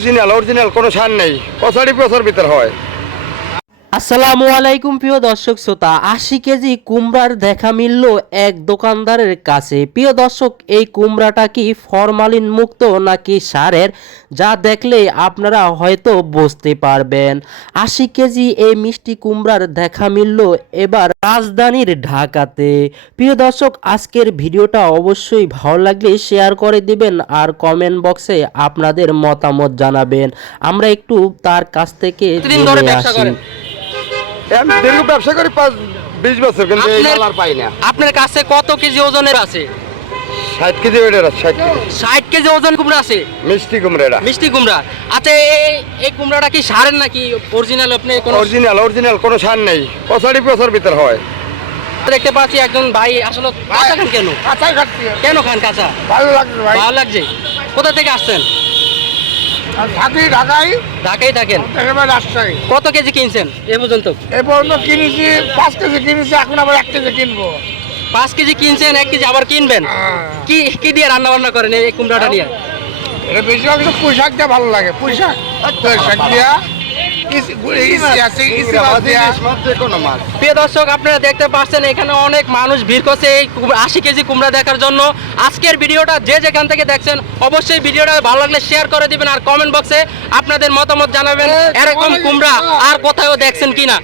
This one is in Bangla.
অরিজিনাল কোনো সার নেই, পচারি পচার ভিতর হয়। আসসালামু আলাইকুম প্রিয় দর্শক শ্রোতা, ৮০ কেজি কুমড়ার দেখা মিলল এক দোকানদারের কাছে। প্রিয় দর্শক, এই কুমড়াটা কি ফরমালিন মুক্ত নাকি সারের, যা দেখলে আপনারা হয়তো বুঝতে পারবেন। ৮০ কেজি এই মিষ্টি কুমড়ার দেখা মিলল এবার রাজধানীর ঢাকাতে। প্রিয় দর্শক, আজকের ভিডিওটা অবশ্যই ভালো লাগলে শেয়ার করে দিবেন আর কমেন্ট বক্সে আপনাদের মতামত জানাবেন। আমরা একটু তার কাছ থেকে জেনে আসি। আমি দীর্ঘ ব্যবসা করি 20 বছর, কিন্তু এই মাল আর পাই না। আপনার কাছে কত কেজি ওজনের আছে? 60 কেজি ওইটার আছে, 60 কেজি 60 কেজি ওজন কুমড়া আছে, মিষ্টি কুমড়া। মিষ্টি কুমড়া। আচ্ছা, এই কুমড়াটা কি সারের নাকি অরিজিনাল? আপনি কোন অরিজিনাল কোনো সার নেই, পচারি পচার ভিতর হয়। দেখতে পাচ্ছি একজন ভাই, আসলে কাঁচা খান কেন? কাঁচাই খাচ্ছি। কেন খান কাঁচা? ভালো লাগছে ভাই। ভালো লাগছে। কোথা থেকে আসছেন? থাকি ঢাকায়। ঢাকায় থাকেন? এবার রাজশাহী। কত কেজি কিনছেন এ পর্যন্ত? এ পর্যন্ত কিনেছি 5 কেজি কিনেছি, এখন আবার 1 কেজি কিনবো। 5 কেজি কিনছেন, 1 কেজি আবার কিনবেন? কি কি দিয়ে রান্না বান্না করেন এই কুমড়াটা নিয়ে? এটা বেশিরভাগ তো পুঁই শাক দিয়ে ভালো লাগে। পুঁই শাক দিয়া প্রিয় দর্শক, আপনারা দেখতে পাচ্ছেন এখানে অনেক মানুষ ভিড় করছে এই ৮০ কেজি কুমড়া দেখার জন্য। আজকের ভিডিওটা যে যেখান থেকে দেখছেন অবশ্যই ভিডিওটা ভালো লাগলে শেয়ার করে দিবেন আর কমেন্ট বক্সে আপনাদের মতামত জানাবেন এরকম কুমড়া আর কোথাও দেখছেন কিনা।